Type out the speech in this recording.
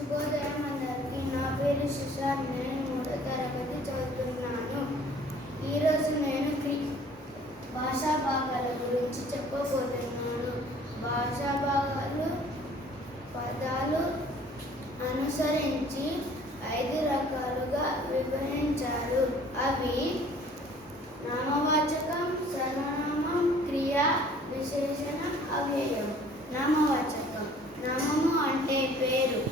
శుభోదయం అందరికీ. నా పేరు సుశాంత్. నేను 3వ తరగతి చదువుతున్నాను. ఈరోజు నేను భాషా భాగాల గురించి చెప్పబోతున్నాను. భాషా భాగాలు పదాలు అనుసరించి 5 రకాలుగా విభజించారు. అవి నామవాచకం, సర్వనామం, క్రియ, విశేషణం, అవ్యయం. నామవాచకం. నామము అంటే పేరు.